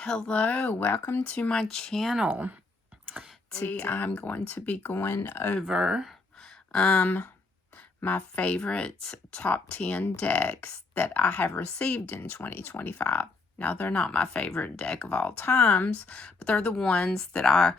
Hello, welcome to my channel. Today I'm going to be going over my favorite top 10 decks that I have received in 2025. Now, they're not my favorite deck of all times, but they're the ones that I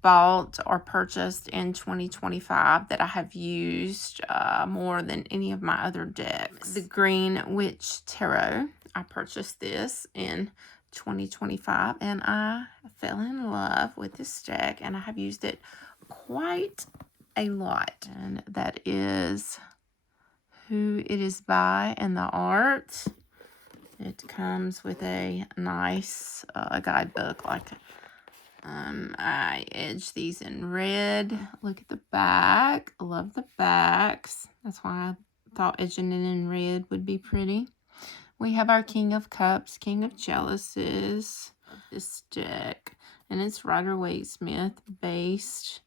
bought or purchased in 2025 that I have used more than any of my other decks. The Green Witch Tarot. I purchased this in 2025 and I fell in love with this deck and I have used it quite a lot. And that is who it is by and the art. It comes with a nice guidebook. I edged these in red. Look at the back. I love the backs. That's why I thought edging it in red would be pretty. We have our King of Cups, King of Chalices, this deck, and it's Rider-Waite-Smith based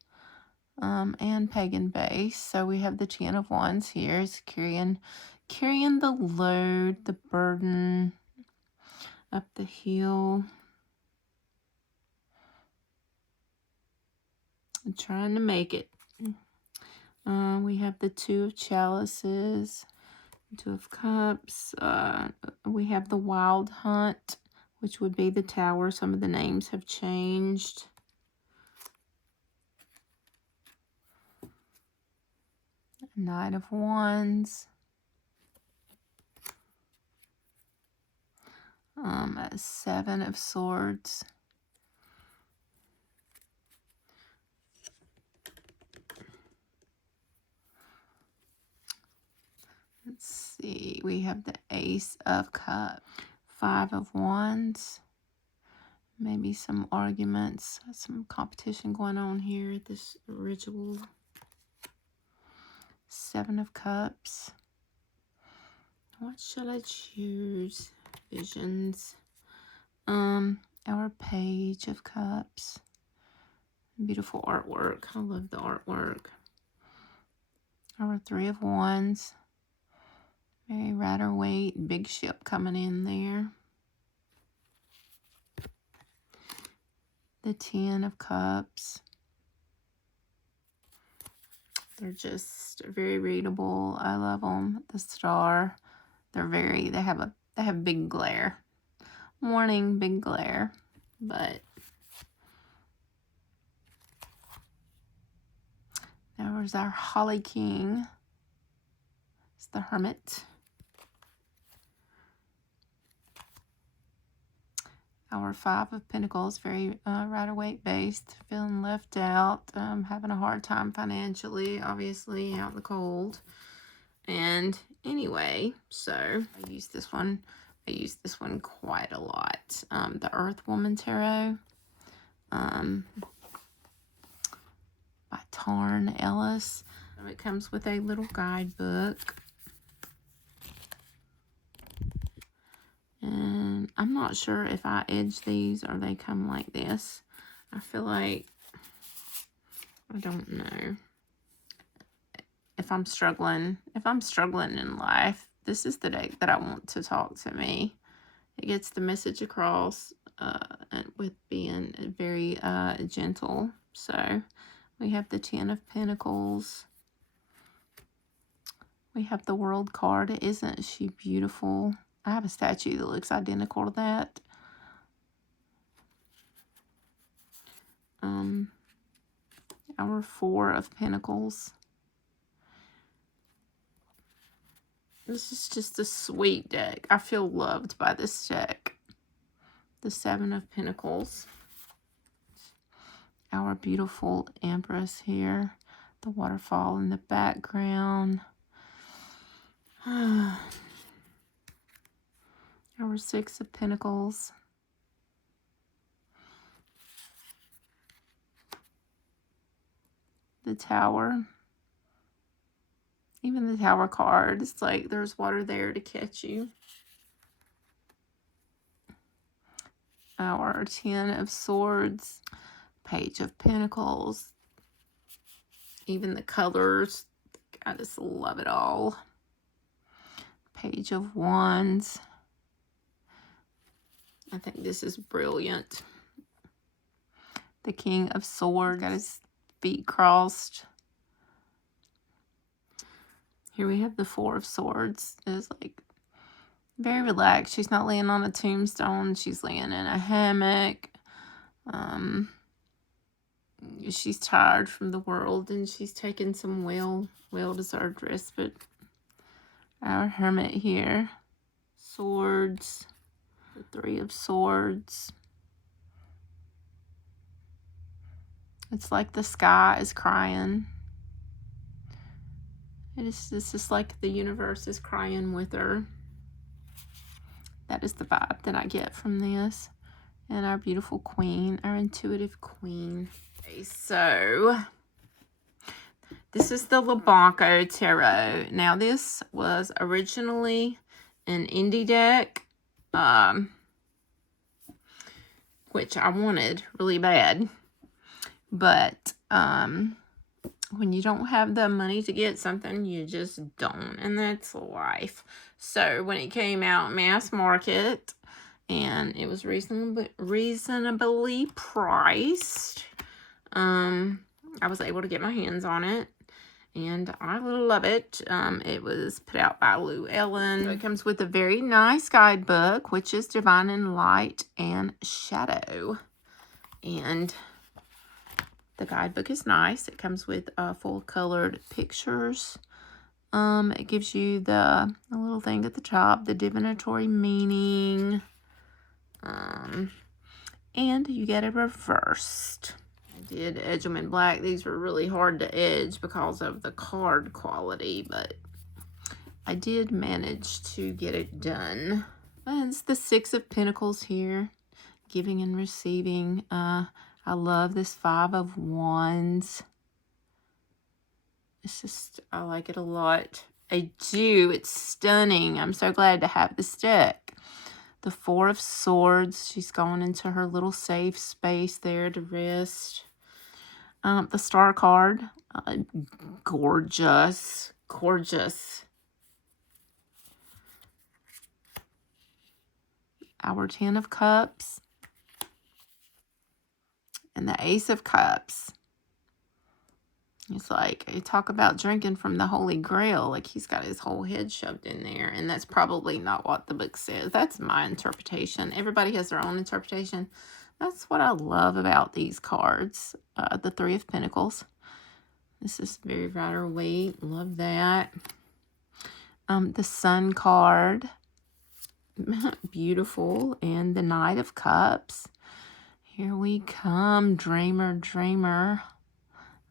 and pagan based. So we have the 10 of Wands here. It's carrying the load, the burden up the hill. I'm trying to make it. We have the 2 of Chalices, 2 of Cups. We have the Wild Hunt, which would be the Tower. Some of the names have changed. Knight of Wands. A 7 of Swords. Let's see. We have the Ace of Cups. 5 of Wands. Maybe some arguments, some competition going on here at this ritual. 7 of Cups. What should I choose? Visions. Our Page of Cups. Beautiful artwork. I love the artwork. Our 3 of Wands. Very Rider-Waite. Big ship coming in there. The 10 of Cups. They're just very readable. I love them. The Star. They have big glare. Warning, big glare. But there's our Holly King. It's the Hermit. Our 5 of Pentacles, very Rider-Waite based, feeling left out, having a hard time financially, obviously, out in the cold. And anyway, so I use this one quite a lot. The Earthwoman Tarot by Tarn Ellis. It comes with a little guidebook. And I'm not sure if I edge these or they come like this. I feel like, I don't know. If I'm struggling in life, this is the deck that I want to talk to me. It gets the message across and with being very gentle. So we have the 10 of Pentacles. We have the World card. Isn't she beautiful? I have a statue that looks identical to that. Our 4 of Pentacles. This is just a sweet deck. I feel loved by this deck. The 7 of Pentacles. Our beautiful Empress here. The waterfall in the background. Our 6 of Pentacles. The Tower. Even the Tower card, it's like there's water there to catch you. Our 10 of Swords. Page of Pentacles. Even the colors, I just love it all. Page of Wands. I think this is brilliant. The King of Swords. Got his feet crossed. Here we have the Four of Swords. It's like very relaxed. She's not laying on a tombstone. She's laying in a hammock. She's tired from the world and she's taking some well-deserved respite. Our Hermit here. Swords. The Three of Swords. It's like the sky is crying. It's just like the universe is crying with her. That is the vibe that I get from this. And our beautiful queen, our intuitive queen. Okay, so this is the Lubanko Tarot. Now this was originally an indie deck, which I wanted really bad. But when you don't have the money to get something, you just don't. And that's life. So when it came out mass market, and it was reasonably priced, I was able to get my hands on it. And I love it. It was put out by Llewellyn. So it comes with a very nice guidebook, which is Divine in Light and Shadow. And the guidebook is nice. It comes with full colored pictures. It gives you the little thing at the top, the divinatory meaning. And you get it reversed. I did edge them in black. These were really hard to edge because of the card quality, but I did manage to get it done. And it's the Six of Pentacles here, giving and receiving. I love this Five of Wands. It's just, I like it a lot. I do. It's stunning. I'm so glad to have this deck. The Four of Swords. She's going into her little safe space there to rest. The Star card. Gorgeous. Gorgeous. Our Ten of Cups. And the Ace of Cups. It's like, you talk about drinking from the Holy Grail. Like, he's got his whole head shoved in there. And that's probably not what the book says. That's my interpretation. Everybody has their own interpretation. That's what I love about these cards. The Three of Pentacles. This is very Rider-Waite. Love that. The Sun card. Beautiful. And the Knight of Cups. Here we come. Dreamer, dreamer.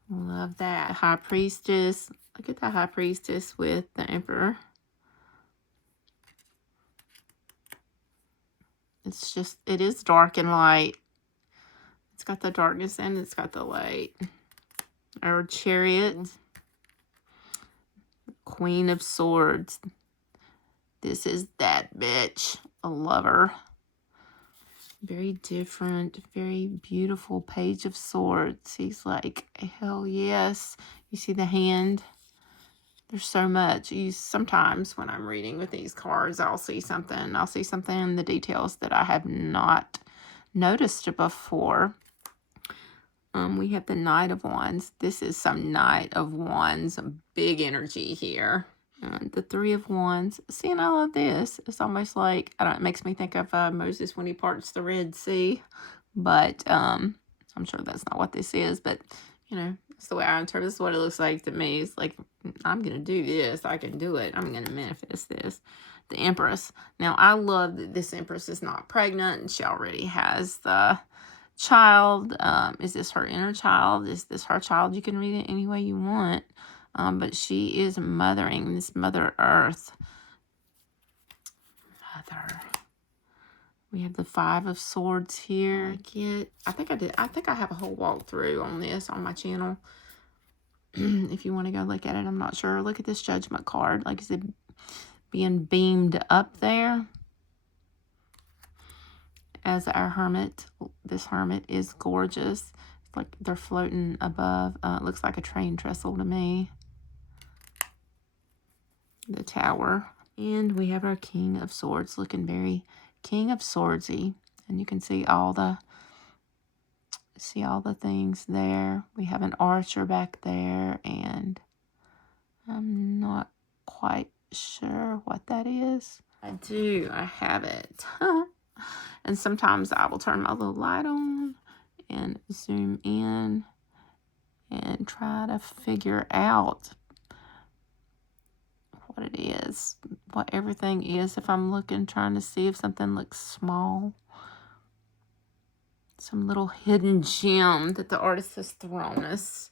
Love that. High Priestess. Look at the High Priestess with the Emperor. It's just, it is dark and light. It's got the darkness and it's got the light. Our Chariot. Queen of Swords. This is that bitch. A lover. Very different, very beautiful Page of Swords. He's like, hell yes. You see the hand? There's so much. Sometimes when I'm reading with these cards, I'll see something. I'll see something in the details that I have not noticed before. We have the Knight of Wands. This is some Knight of Wands. Big energy here. The Three of Wands. See, and I love this. It's almost like, I don't know, it makes me think of Moses when he parts the Red Sea. But I'm sure that's not what this is. But, you know, that's the way I interpret. This is what it looks like to me. It's like, I'm going to do this. I can do it. I'm going to manifest this. The Empress. Now, I love that this Empress is not pregnant. And she already has the child. Is this her inner child? Is this her child? You can read it any way you want. But she is mothering this Mother Earth. Mother. We have the Five of Swords here. I think I have a whole walkthrough on this on my channel. If you want to go look at it, I'm not sure. Look at this Judgment card. Like, is it being beamed up there? As our Hermit. This Hermit is gorgeous. It's like they're floating above. It looks like a train trestle to me. The Tower. And we have our King of Swords looking very King of Swordsy. And you can see all the things there. We have an archer back there, and I'm not quite sure what that is. I have it. And sometimes I will turn my little light on and zoom in and try to figure out what it is, what everything is. If I'm looking, trying to see if something looks small, some little hidden gem that the artist has thrown us,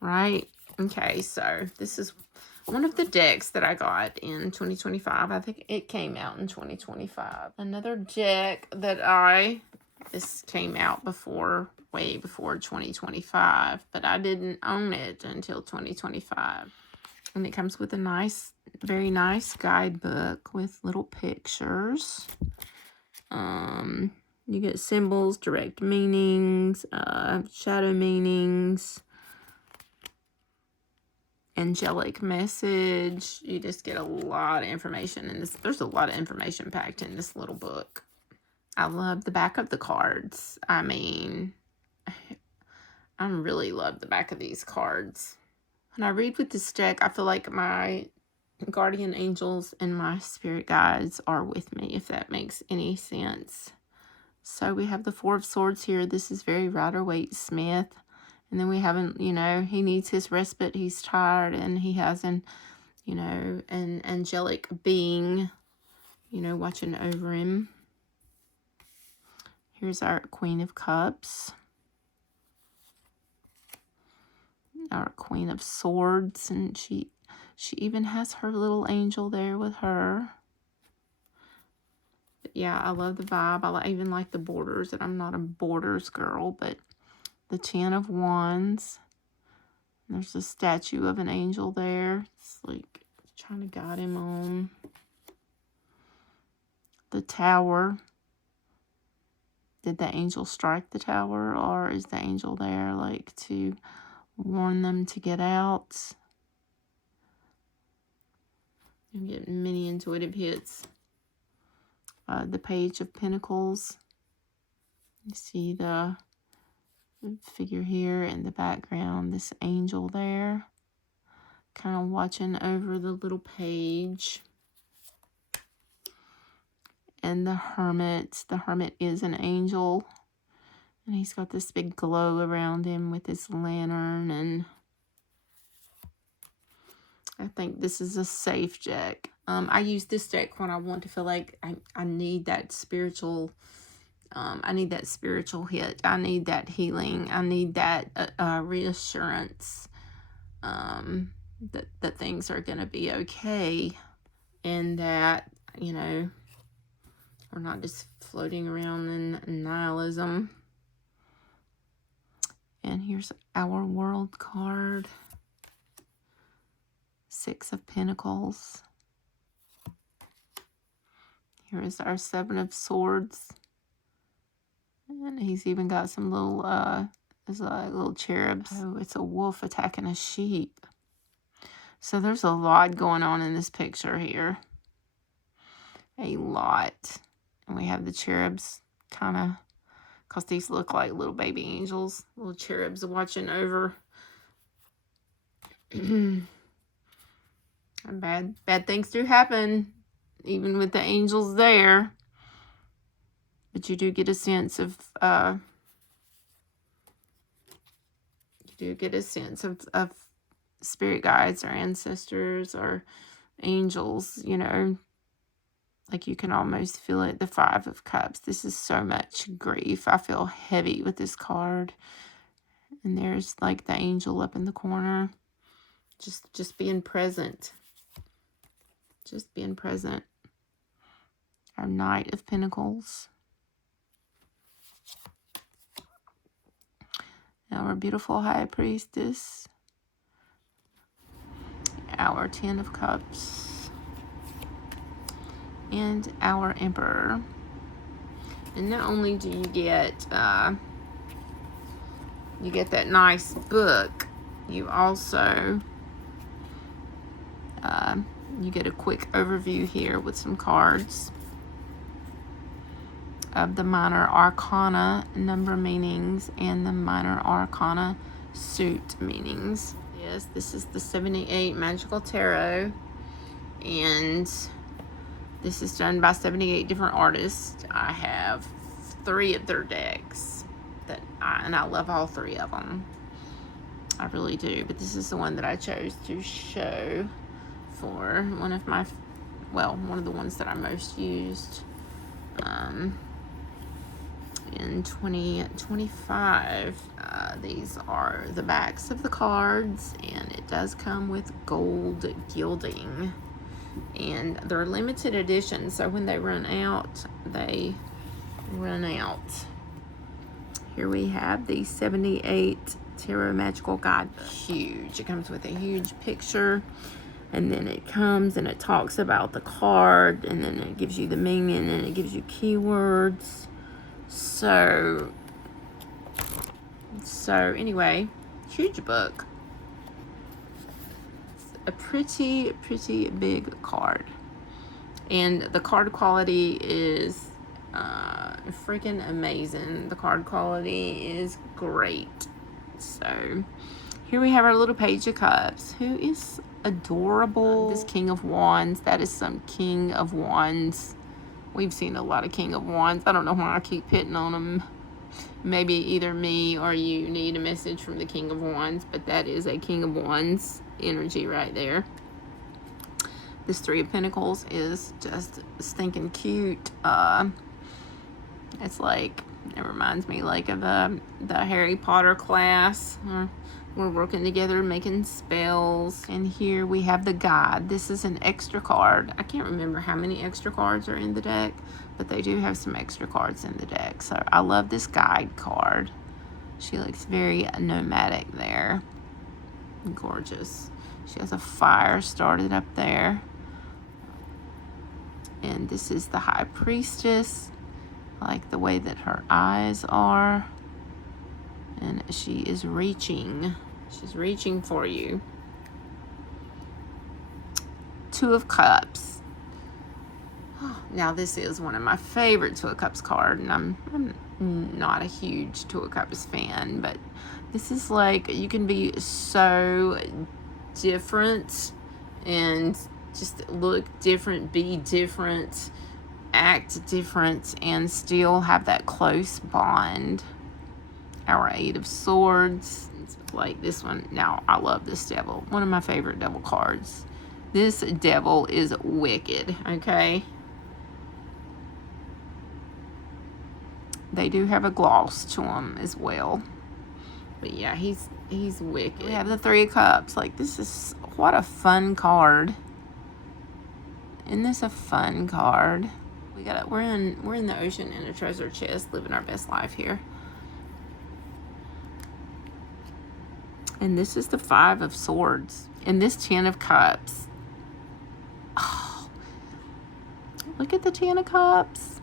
right? Okay, so this is one of the decks that I got in 2025. I think it came out in 2025. Another deck that this came out way before 2025, but I didn't own it until 2025. And it comes with a very nice guidebook with little pictures. You get symbols, direct meanings, shadow meanings, angelic message. You just get a lot of information in this. There's a lot of information packed in this little book. I love the back of the cards. I mean, I really love the back of these cards. When I read with this deck, I feel like my guardian angels and my spirit guides are with me, if that makes any sense. So we have the Four of Swords here. This is very Rider-Waite Smith. And then we have, he needs his respite. He's tired, and he has an angelic being, watching over him. Here's our Queen of Cups. Our Queen of Swords, and she even has her little angel there with her. But yeah, I love the vibe. I even like the borders, and I'm not a borders girl, but the 10 of Wands. And there's a statue of an angel there. It's like trying to guide him on. The Tower. Did the angel strike the tower, or is the angel there like to warn them to get out? You get many intuitive hits. The Page of Pentacles. You see the figure here in the background, this angel there, kind of watching over the little page. And the Hermit. The Hermit is an angel, and he's got this big glow around him with his lantern. And I think this is a safe deck. I use this deck when I want to feel like I need that spiritual I need that spiritual hit. I need that healing. I need that reassurance that things are going to be okay, and that, we're not just floating around in nihilism. And here's our World card. Six of Pentacles. Here is our Seven of Swords. And he's even got some little, there's like little cherubs. Oh, it's a wolf attacking a sheep. So there's a lot going on in this picture here. A lot. And we have the cherubs kind of, because these look like little baby angels. Little cherubs watching over. And bad things do happen, even with the angels there. But you do get a sense of spirit guides or ancestors or angels, like you can almost feel it. The Five of Cups. This is so much grief. I feel heavy with this card. And there's like the angel up in the corner. Just being present. Just being present. Our Knight of Pentacles. Our beautiful High Priestess. Our Ten of Cups. And our Emperor. And not only do you get that nice book, you also you get a quick overview here with some cards. of the minor arcana number meanings and the minor arcana suit meanings. Yes, this is the 78 Magical Tarot, and this is done by 78 different artists. I have 3 of their decks and I love all 3 of them. I really do, but this is the one that I chose to show for one of the ones that I most used in 2025. These are the backs of the cards, and it does come with gold gilding, and they're limited edition, so when they run out, they run out. Here we have the 78 Tarot Magical Guide. Huge. It comes with a huge picture, and then it comes and it talks about the card, and then it gives you the meaning, and it gives you keywords. So anyway, huge book. It's a pretty big card, and the card quality is freaking amazing. The card quality is great. So here we have our little Page of Cups, who is adorable. This King of Wands, that is some King of Wands. We've seen a lot of King of Wands. I don't know why I keep hitting on them. Maybe either me or you need a message from the King of Wands, but that is a King of Wands energy right there. This 3 of Pentacles is just stinking cute. It's like, it reminds me like of the Harry Potter class. We're working together making spells. And here we have the guide. This is an extra card. I can't remember how many extra cards are in the deck, but they do have some extra cards in the deck. So I love this guide card. She looks very nomadic there. Gorgeous. She has a fire started up there. And this is the High Priestess. I like the way that her eyes are. And she is reaching. She's reaching for you. 2 of Cups. Now this is one of my favorite 2 of Cups card, and I'm not a huge 2 of Cups fan, but this is like, you can be so different and just look different, be different, act different, and still have that close bond. Our 8 of Swords, it's like this one. Now, I love this devil. One of my favorite devil cards. This devil is wicked, okay? They do have a gloss to them as well. But yeah, he's wicked. We have the 3 of Cups. Like, this is, what a fun card. Isn't this a fun card? We're in the ocean in a treasure chest, living our best life here. And this is the 5 of Swords. And this 10 of Cups. Oh, look at the 10 of Cups.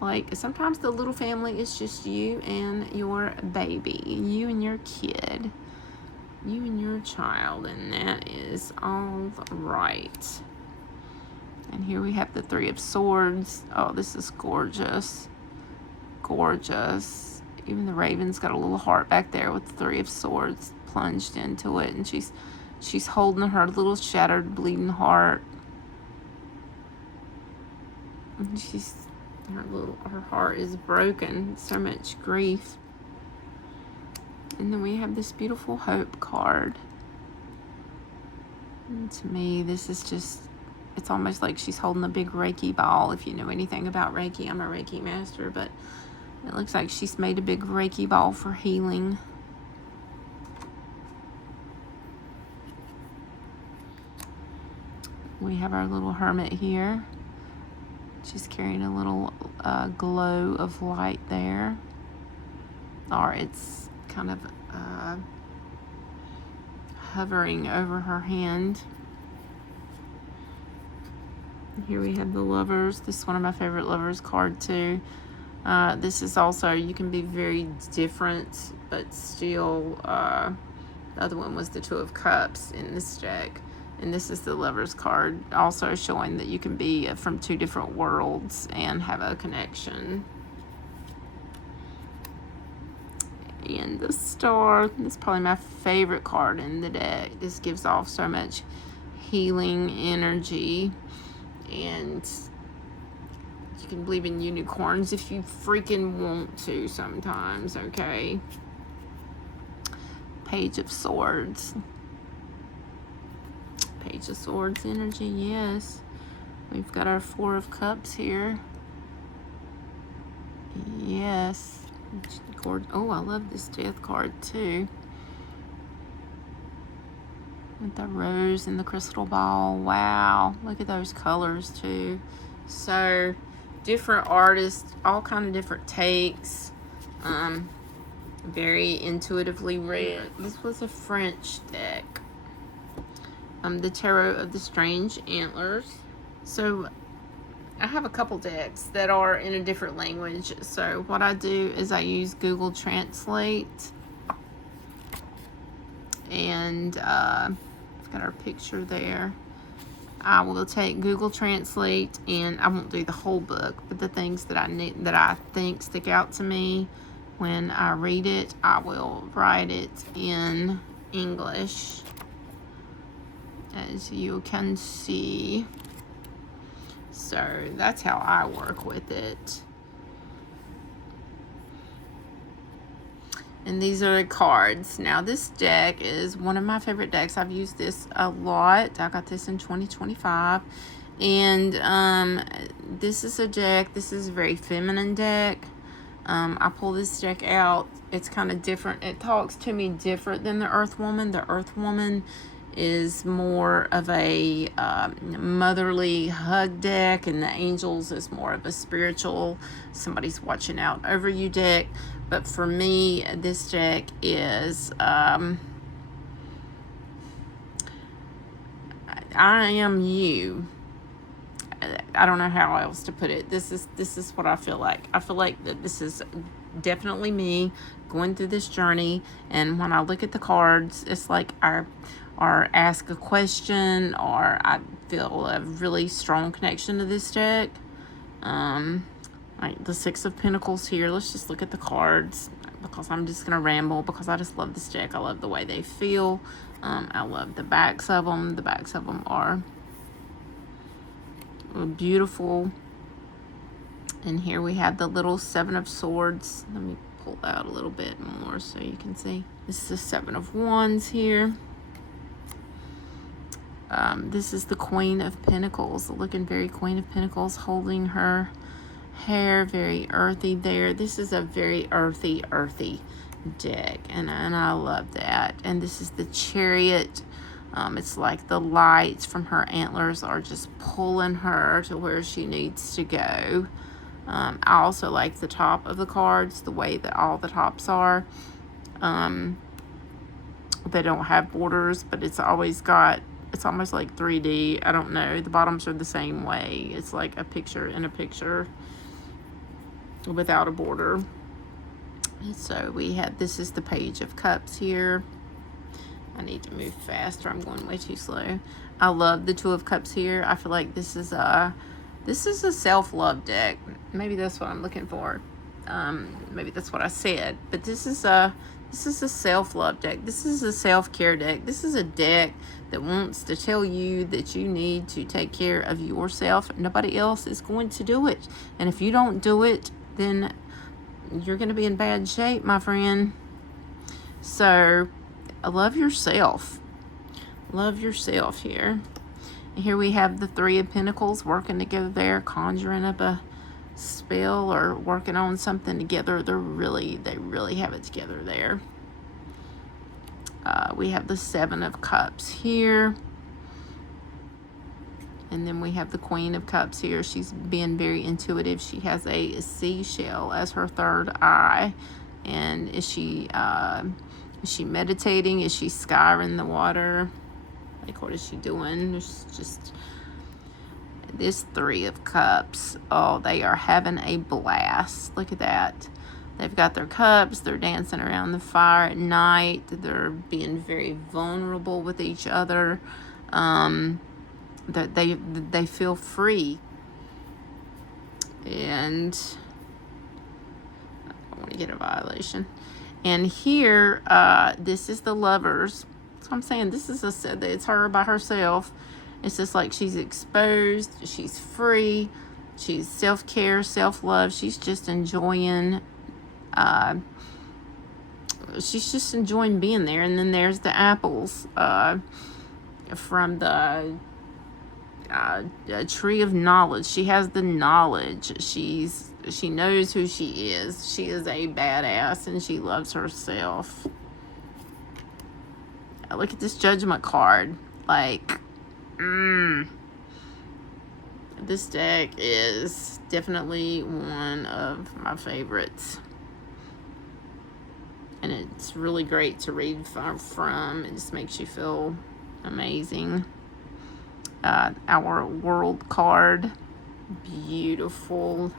Like, sometimes the little family is just you and your baby. You and your kid. You and your child. And that is all right. And here we have the 3 of Swords. Oh, this is gorgeous. Gorgeous. Even the raven's got a little heart back there with the 3 of Swords plunged into it. And she's holding her little shattered, bleeding heart. And her heart is broken. So much grief. And then we have this beautiful Hope card. And to me, this is just, it's almost like she's holding a big Reiki ball. If you know anything about Reiki, I'm a Reiki master, but it looks like she's made a big Reiki ball for healing. We have our little hermit here. She's carrying a little glow of light there. Or it's kind of hovering over her hand. Here we have the Lovers. This is one of my favorite Lovers card too. This is also, you can be very different, but still, the other one was the 2 of Cups in this deck. And this is the Lover's card, also showing that you can be from two different worlds and have a connection. And the Star, this is probably my favorite card in the deck. This gives off so much healing energy. And you can believe in unicorns if you freaking want to sometimes, okay? Page of Swords. Page of Swords energy, yes. We've got our Four of Cups here. Yes. Oh, I love this Death card too. With the rose and the crystal ball. Wow. Look at those colors too. So, different artists, all kind of different takes. Very intuitively read. This was a French deck. The Tarot of the Strange Antlers. So I have a couple decks that are in a different language. So what I do is I use Google Translate. And I've got our picture there. I will take Google Translate, and I won't do the whole book, but the things that I think stick out to me when I read it, I will write it in English. As you can see. So that's how I work with it. And these are the cards. Now this deck is one of my favorite decks. I've used this a lot. I got this in 2025. And this is a deck. This is a very feminine deck. I pull this deck out. It's kind of different. It talks to me different than the Earthwoman. The Earthwoman is more of a motherly hug deck, and the Angels is more of a spiritual, somebody's watching out over you deck. But for me, this deck is I am you. I don't know how else to put it. This is what I feel like. I feel like that this is definitely me going through this journey, and when I look at the cards, it's like or ask a question, or I feel a really strong connection to this deck. Like the Six of Pentacles here. Let's just look at the cards, because I'm just going to ramble, because I just love this deck. I love the way they feel. I love the backs of them. The backs of them are beautiful. And here we have the little Seven of Swords. Let me pull out a little bit more so you can see. This is the Seven of Wands here. This is the Queen of Pentacles, looking very Queen of Pentacles, holding her hair, very earthy there. This is a very earthy deck, and I love that. And this is the Chariot. It's like the lights from her antlers are just pulling her to where she needs to go. I also like the top of the cards, the way that all the tops are. They don't have borders, but it's always got, it's almost like 3D. I don't know. The bottoms are the same way. It's like a picture in a picture without a border. So we have, this is the Page of Cups here. I need to move faster. I'm going way too slow. I love the Two of Cups here. I feel like this is a self-love deck. Maybe that's what I'm looking for. Maybe that's what I said. But this is a self-love deck. This is a self-care deck. This is a deck that wants to tell you that you need to take care of yourself. Nobody else is going to do it. And if you don't do it, then you're going to be in bad shape, my friend. So, love yourself. Love yourself here. And here we have the Three of Pentacles working together there, conjuring up a spell or working on something together. They really have it together there. We have the Seven of Cups here. And then we have the Queen of Cups here. She's being very intuitive. She has a seashell as her third eye. And is she meditating? Is she scouring the water? Like, what is she doing? There's just this Three of Cups. Oh, they are having a blast. Look at that. They've got their cups. They're dancing around the fire at night. They're being very vulnerable with each other. that they feel free. And I don't want to get a violation. And here, this is the Lovers. So I'm saying this is it's her by herself. It's just like she's exposed, she's free, she's self-care, self-love. She's just enjoying, being there. And then there's the apples from the tree of knowledge. She has the knowledge. She knows who she is. She is a badass, and she loves herself. Look at this Judgment card. Like, this deck is definitely one of my favorites. And it's really great to read from. It just makes you feel amazing. Our World card. Beautiful.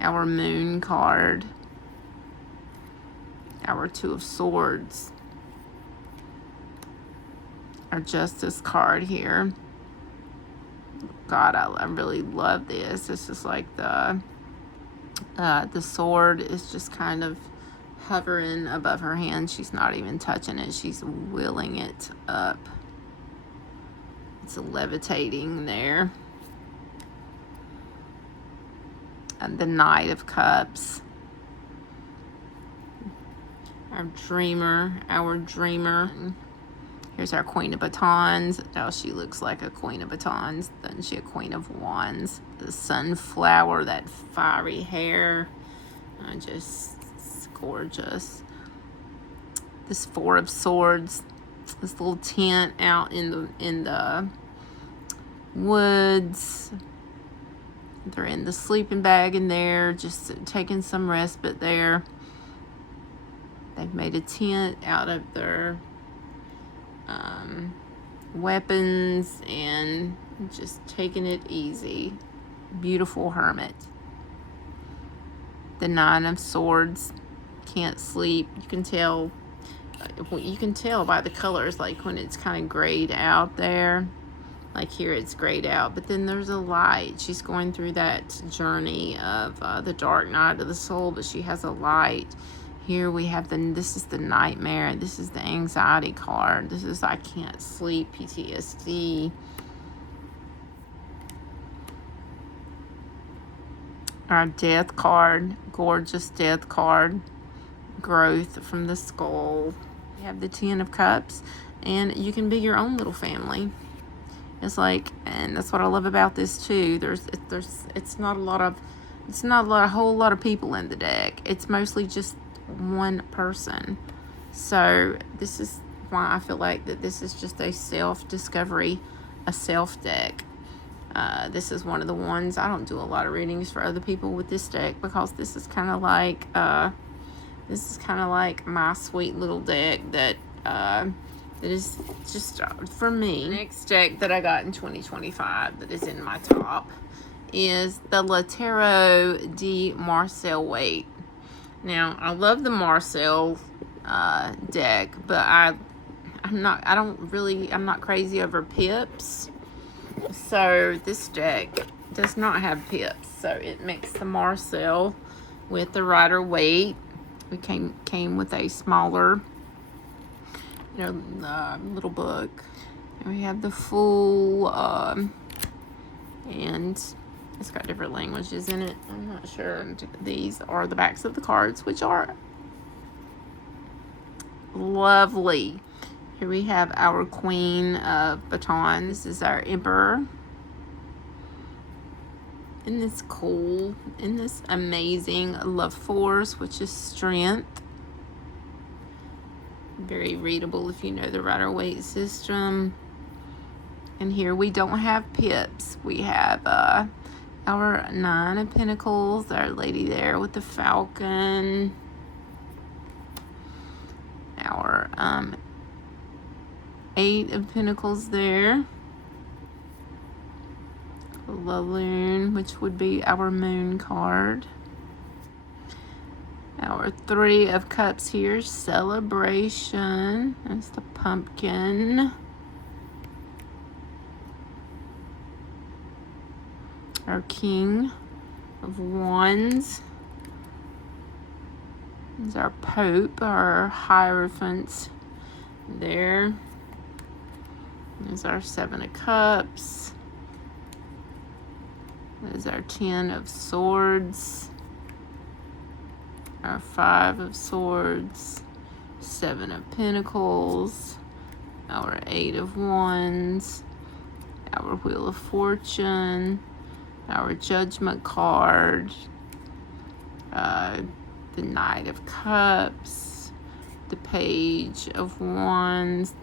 Our Moon card. Our Two of Swords. Our Justice card here. God, I really love this. This is like the sword is just kind of hovering above her hand. She's not even touching it. She's wheeling it up. It's levitating there. And the Knight of Cups. Our Dreamer. Here's our Queen of Batons. Now she looks like a Queen of Batons. Then she a Queen of Wands. The Sunflower, that fiery hair. Just gorgeous. This Four of Swords. This little tent out in the woods. They're in the sleeping bag in there, just taking some respite there. They've made a tent out of their weapons and just taking it easy. Beautiful hermit. The Nine of Swords. Can't sleep. You can tell by the colors, like when it's kind of grayed out there. Like here it's grayed out, but then there's a light. She's going through that journey of the dark night of the soul, but she has a light. Here we have this is the Nightmare. This is the Anxiety card. This is I can't sleep, PTSD. Our Death card, gorgeous Death card. Growth from the skull. We have the Ten of Cups, and you can be your own little family. It's like, and that's what I love about this too. It's not a whole lot of people in the deck. It's mostly just one person. So this is why I feel like that this is just a self-discovery, a self deck. This is one of the ones I don't do a lot of readings for other people with this deck, because this is kind of like my sweet little deck that it is just for me. Next deck that I got in 2025 that is in my top is the Larot D Marseille-Waite. Now, I love the Marseille deck, but I'm not crazy over pips. So this deck does not have pips. So it makes the Marseille with the Rider-Waite. We came with a smaller, little book. And we have the full, and it's got different languages in it. I'm not sure. And these are the backs of the cards, which are lovely. Here we have our Queen of Batons. This is our Emperor. Isn't this cool? Isn't this amazing? Love Force, which is strength. Very readable if you know the Rider-Waite system. And here we don't have pips. We have our Nine of Pentacles, our lady there with the falcon. Our Eight of Pentacles there. The Loon, which would be our Moon card. Our Three of Cups here, Celebration. That's the Pumpkin. our King of Wands. There's our Pope, our Hierophant there. There's our Seven of Cups. There's our Ten of Swords. Our Five of Swords. Seven of Pentacles. Our Eight of Wands. Our Wheel of Fortune. Our Judgment card. The Knight of Cups. The Page of Wands.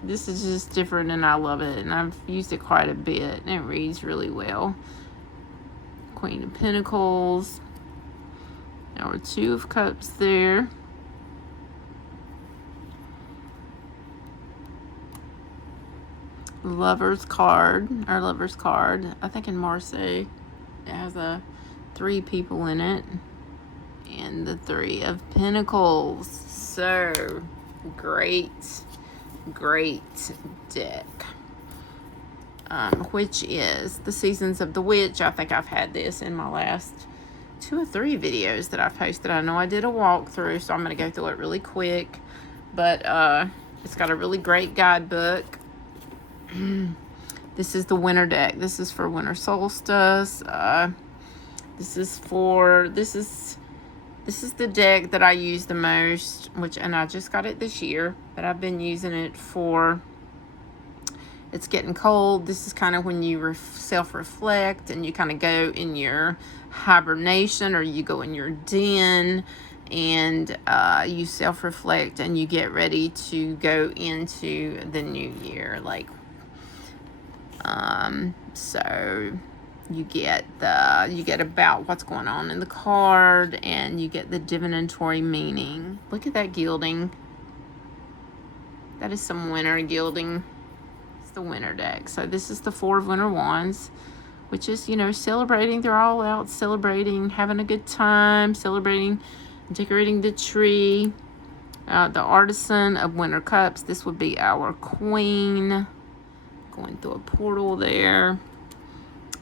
This is just different and I love it, and I've used it quite a bit and it reads really well. Queen of Pentacles. Our Two of Cups there. Lover's card, our Lover's card. I think in Marseille it has 3 people in it, and the Three of Pentacles. So great deck, which is the Seasons of the Witch. I think I've had this in my last 2 or 3 videos that I've posted. I know I did a walkthrough, so I'm going to go through it really quick, but it's got a really great guidebook. This is the winter deck. This is for winter solstice. This is the deck that I use the most, and I just got it this year, but I've been using it for, it's getting cold. This is kind of when you self-reflect and you kind of go in your hibernation, or you go in your den and you self-reflect and you get ready to go into the new year. So you get about what's going on in the card, and you get the divinatory meaning. Look at that gilding. That is some winter gilding. It's the winter deck. So this is the Four of Winter Wands, which is, celebrating. They're all out celebrating, having a good time, celebrating, decorating the tree. The Artisan of Winter Cups. This would be our Queen. Going through a portal there.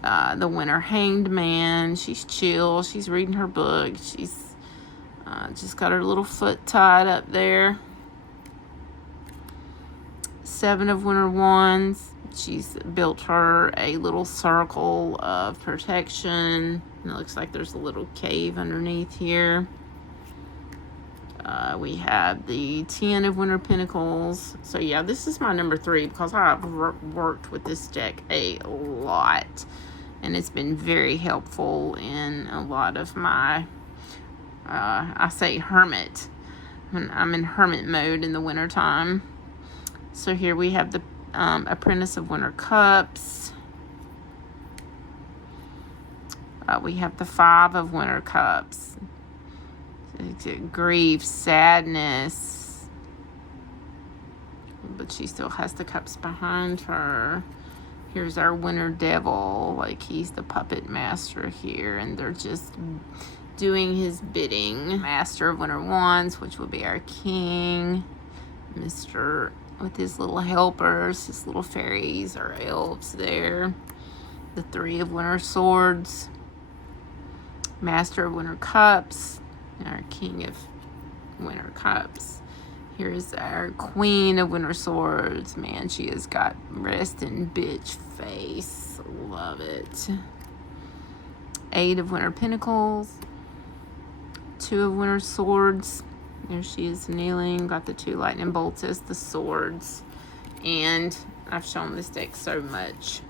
The Winter Hanged Man. She's chill. She's reading her book. She's just got her little foot tied up there. Seven of Winter Wands. She's built her a little circle of protection. And it looks like there's a little cave underneath here. We have the Ten of Winter Pentacles. So yeah, this is my number 3 because I've worked with this deck a lot. And it's been very helpful in a lot of my, I say hermit. I'm in hermit mode in the wintertime. So here we have the Apprentice of Winter Cups. We have the Five of Winter Cups. Grief, sadness. But she still has the cups behind her. Here's our Winter Devil. He's the puppet master here, and they're just doing his bidding. Master of Winter Wands, which will be our king. Mr. with his little helpers, his little fairies or elves there. The Three of Winter Swords. Master of Winter Cups. Our King of Winter Cups. Here's our Queen of Winter Swords. Man, she has got resting bitch face. Love it. Eight of Winter Pentacles. Two of Winter Swords. There she is kneeling. Got the 2 lightning bolts as the swords. And I've shown this deck so much.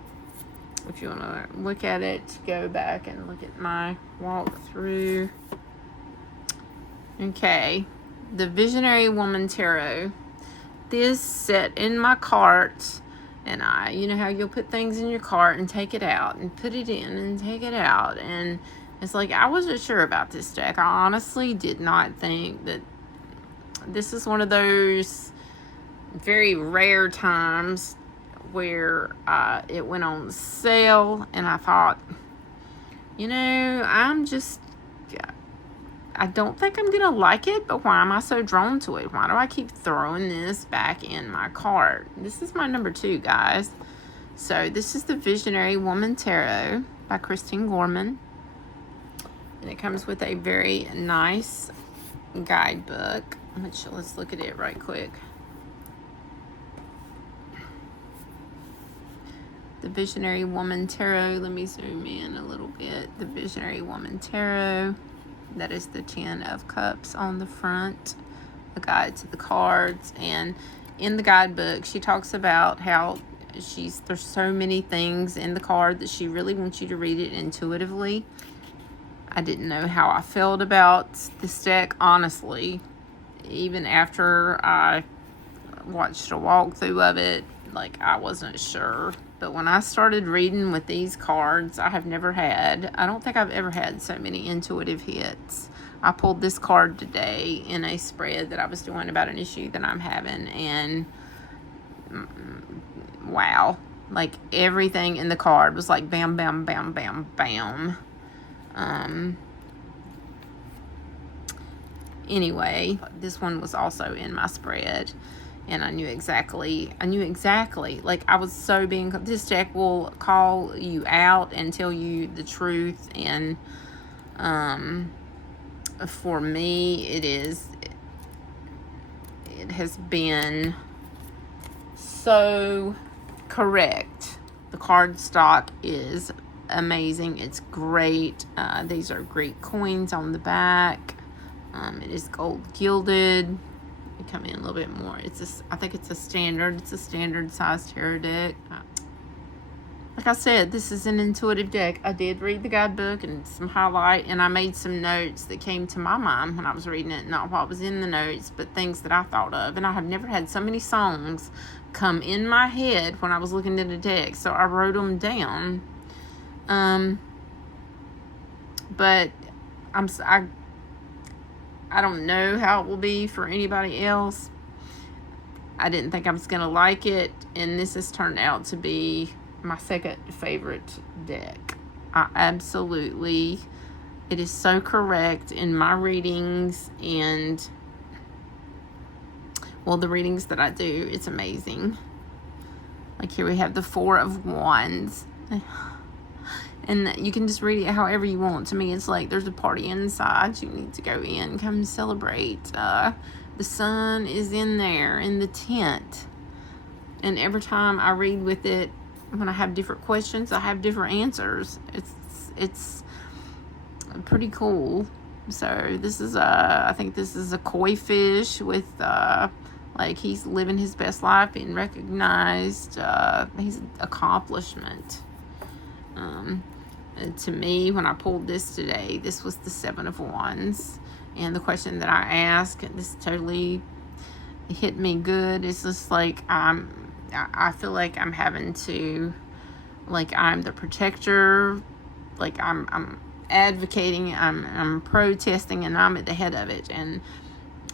If you want to look at it, go back and look at my walkthrough. Okay, the Visionary Woman Tarot. This set in my cart, and you know how you'll put things in your cart and take it out and put it in and take it out, and it's I wasn't sure about this deck. I honestly did not think that this is one of those very rare times where it went on sale, and I thought, I don't think I'm gonna like it, but why am I so drawn to it? Why do I keep throwing this back in my cart? This is my number 2, guys. So this is the Visionary Woman Tarot by Christine Gorman. And it comes with a very nice guidebook, which let's look at it right quick. The Visionary Woman Tarot. Let me zoom in a little bit. The Visionary Woman Tarot. That is the 10 of Cups on the front. A guide to the cards. And in the guidebook, she talks about how there's so many things in the card that she really wants you to read it intuitively. I didn't know how I felt about this deck, honestly. Even after I watched a walkthrough of it, like, I wasn't sure. But when I started reading with these cards, I don't think I've ever had so many intuitive hits. I pulled this card today in a spread that I was doing about an issue that I'm having, and wow, like, everything in the card was like bam, bam, bam, bam, bam. Anyway, this one was also in my spread, and I knew exactly, like, I was so this deck will call you out and tell you the truth. And for me, it has been so correct. The card stock is amazing. It's great. These are Greek coins on the back. It is gold gilded. You come in a little bit more. I think it's a standard size tarot deck. Like I said, this is an intuitive deck. I did read the guidebook and some highlight, and I made some notes that came to my mind when I was reading it. Not what was in the notes, but things that I thought of. And I have never had so many songs come in my head when I was looking at the deck, so I wrote them down. But I don't know how it will be for anybody else. I didn't think I was going to like it, and this has turned out to be my second favorite deck. It is so correct in my readings, and, well, the readings that I do, it's amazing. Like, here we have the 4 of Wands. And you can just read it however you want. To me, it's like there's a party inside. You need to go in, come celebrate. The sun is in there, in the tent. And every time I read with it, when I have different questions, I have different answers. It's pretty cool. So this is I think this is a koi fish with like, he's living his best life, being recognized. He's an accomplishment. To me, when I pulled this today, this was the 7 of Wands. And the question that I asked, this totally hit me good. It's just like, I feel like I'm having to, like, I'm the protector, like, I'm advocating, I'm protesting, and I'm at the head of it. And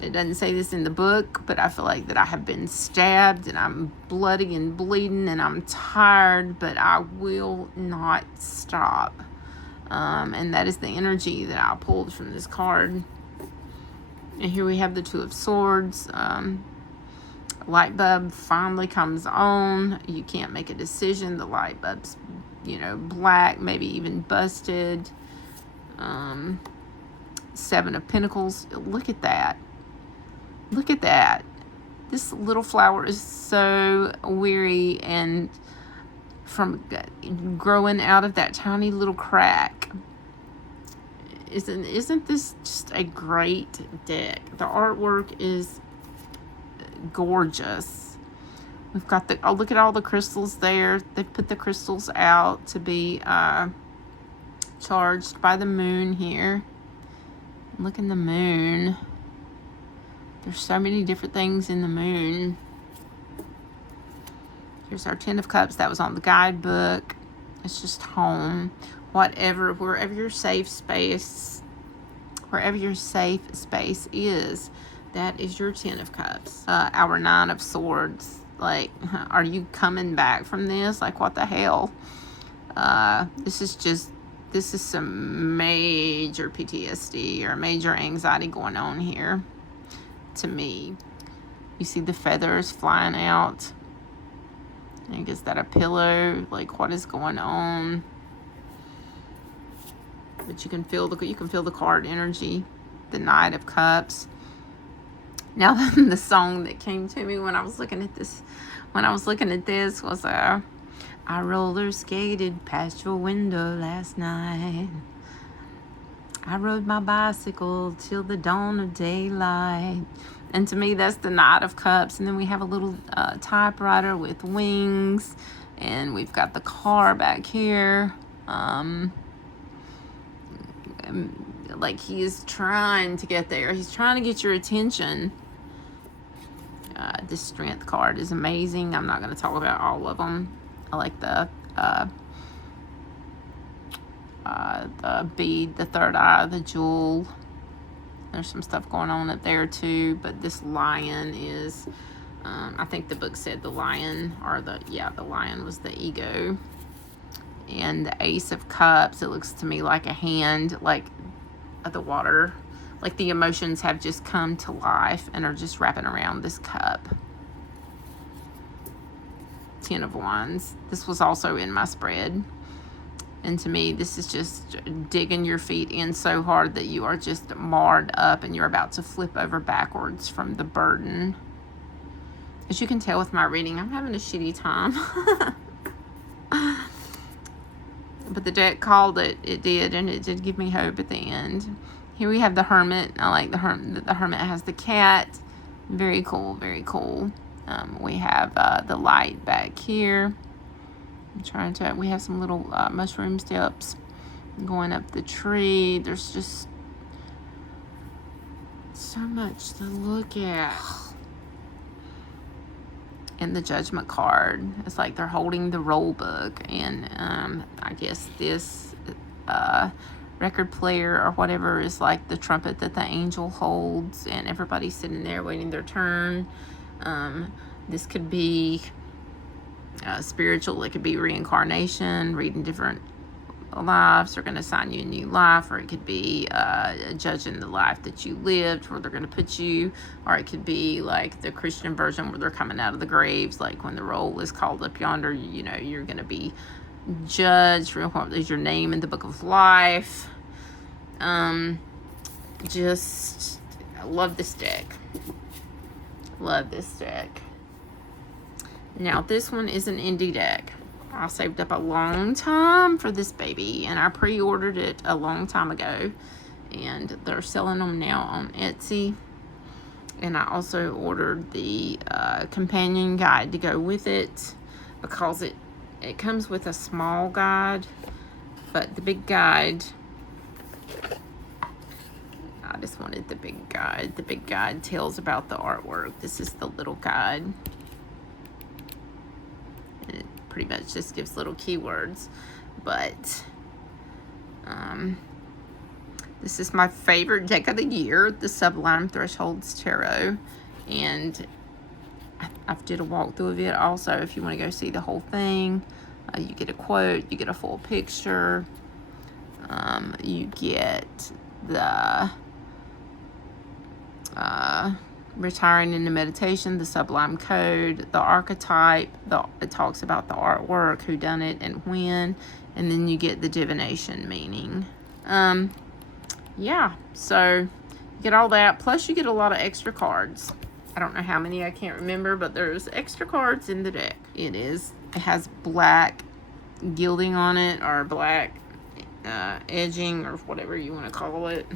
it doesn't say this in the book, but I feel like that I have been stabbed, and I'm bloody and bleeding, and I'm tired, but I will not stop. And that is the energy that I pulled from this card. And here we have the 2 of Swords. Light bulb finally comes on. You can't make a decision. The light bulb's, black, maybe even busted. 7 of Pentacles. Look at that. Look at that. This little flower is so weary and from growing out of that tiny little crack. Isn't this just a great deck? The artwork is gorgeous. We've got look at all the crystals there. They've put the crystals out to be charged by the moon here. Look in the moon. There's so many different things in the moon. Here's our 10 of Cups. That was on the guidebook. It's just home. Wherever your safe space is, that is your 10 of Cups. Our 9 of Swords. Like, are you coming back from this? Like, what the hell? This is some major PTSD or major anxiety going on here. To me, you see the feathers flying out. Like, is that a pillow? Like, what is going on? But you can feel the card energy. The Knight of Cups. Now, the song that came to me when I was looking at this, was I roller skated past your window last night. I rode my bicycle till the dawn of daylight. And to me, that's the Knight of Cups. And then we have a little typewriter with wings. And we've got the car back here. Like, he is trying to get there. He's trying to get your attention. This Strength card is amazing. I'm not going to talk about all of them. I like the bead, the third eye, the jewel. There's some stuff going on up there too, but this lion is, I think the book said the lion, or the lion was the ego. And the Ace of Cups, it looks to me like a hand, like the water, like the emotions have just come to life and are just wrapping around this cup. Ten of Wands. This was also in my spread. And to me, this is just digging your feet in so hard that you are just marred up and you're about to flip over backwards from the burden. As you can tell with my reading, I'm having a shitty time. But the deck called it. It did, and it did give me hope at the end. Here we have the Hermit. I like the Hermit. The Hermit has the cat. Very cool, very cool. We have the light back here. We have some little mushroom steps going up the tree. There's just so much to look at. And the Judgment card. It's like they're holding the roll book. And I guess this record player or whatever is like the trumpet that the angel holds. And everybody's sitting there waiting their turn. This could be spiritual. It could be reincarnation, reading different lives. They're going to assign you a new life, or it could be judging the life that you lived, where they're going to put you, or it could be like the Christian version where they're coming out of the graves, like when the roll is called up yonder, you know, you're going to be judged. There's your name in the book of life. Just I love this deck. Love this deck. Now, this one is an indie deck. I saved up a long time for this baby, and I pre-ordered it a long time ago, and they're selling them now on Etsy. And I also ordered the companion guide to go with it, because it comes with a small guide, but the big guide, I just wanted the big guide. The big guide tells about the artwork. This is the little guide. And it pretty much just gives little keywords. But this is my favorite deck of the year, the Sublime Thresholds Tarot. And I did a walkthrough of it also. If you want to go see the whole thing, you get a quote, you get a full picture, you get the retiring into meditation, the Sublime Code, the archetype, it talks about the artwork, who done it and when, and then you get the divination meaning. Yeah, so you get all that, plus you get a lot of extra cards. I don't know how many, I can't remember, but there's extra cards in the deck. It has black gilding on it, or black edging, or whatever you want to call it.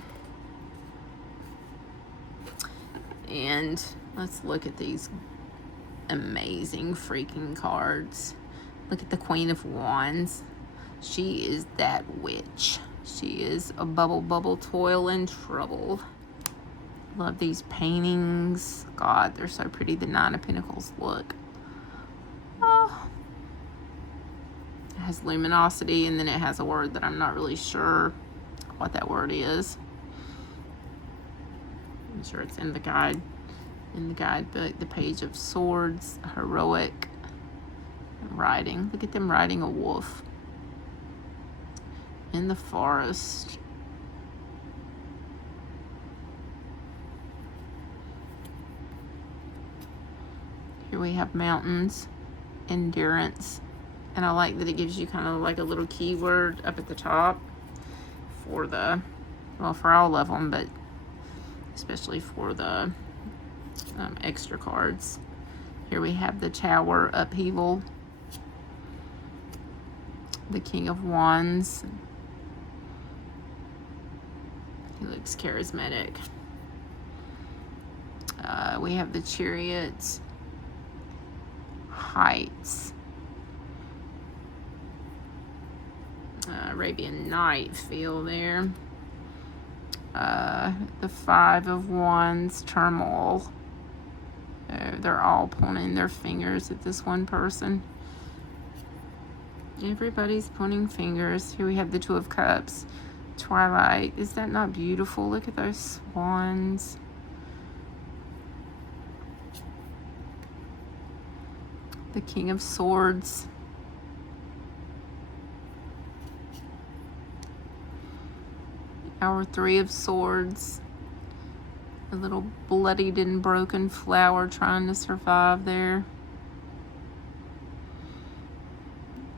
And let's look at these amazing freaking cards. Look at the Queen of Wands. She is that witch. She is a bubble, toil, and trouble. Love these paintings. God, they're so pretty. The Nine of Pentacles, look. Oh. It has luminosity, and then it has a word that I'm not really sure what that word is. I'm sure it's in the guidebook. The Page of Swords, heroic, riding. Look at them riding a wolf in the forest. Here we have mountains. endurance. And I like that it gives you kind of like a little keyword up at the top for the, well, for all of them, but especially for the extra cards. Here we have the Tower upheaval, the King of Wands. He looks charismatic. We have the Chariot, Heights, Arabian Night feel there. The Five of Wands, Turmoil. They're all pointing their fingers at this one person. Everybody's pointing fingers. Here we have the Two of Cups, Twilight. Is that not beautiful? Look at those swans. The King of Swords. Our Three of Swords. A little bloodied and broken flower trying to survive there.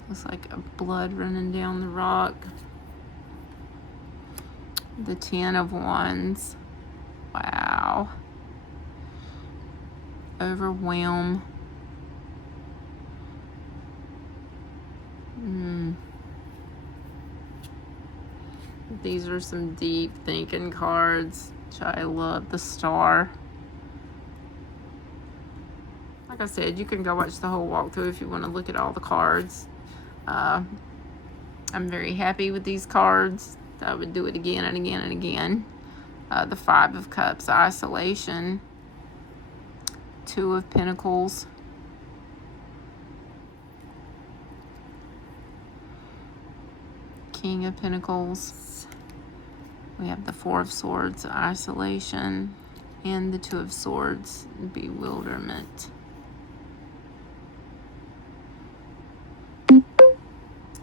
Looks like a blood running down the rock. The Ten of Wands. Wow. Overwhelm. These are some deep thinking cards, which I love. The Star. Like I said, you can go watch the whole walkthrough if you want to look at all the cards. I'm very happy with these cards. I would do it again and again and again. The Five of Cups, Isolation. Two of Pentacles. King of Pentacles. We have the Four of Swords, Isolation, and the Two of Swords, Bewilderment.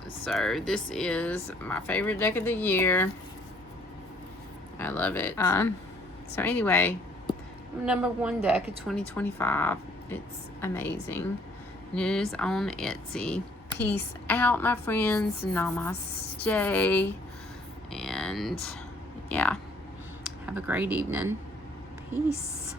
So this is my favorite deck of the year. I love it. So anyway, number one deck of 2025. It's amazing. And it is on Etsy. Peace out, my friends. Namaste. And yeah, have a great evening. Peace.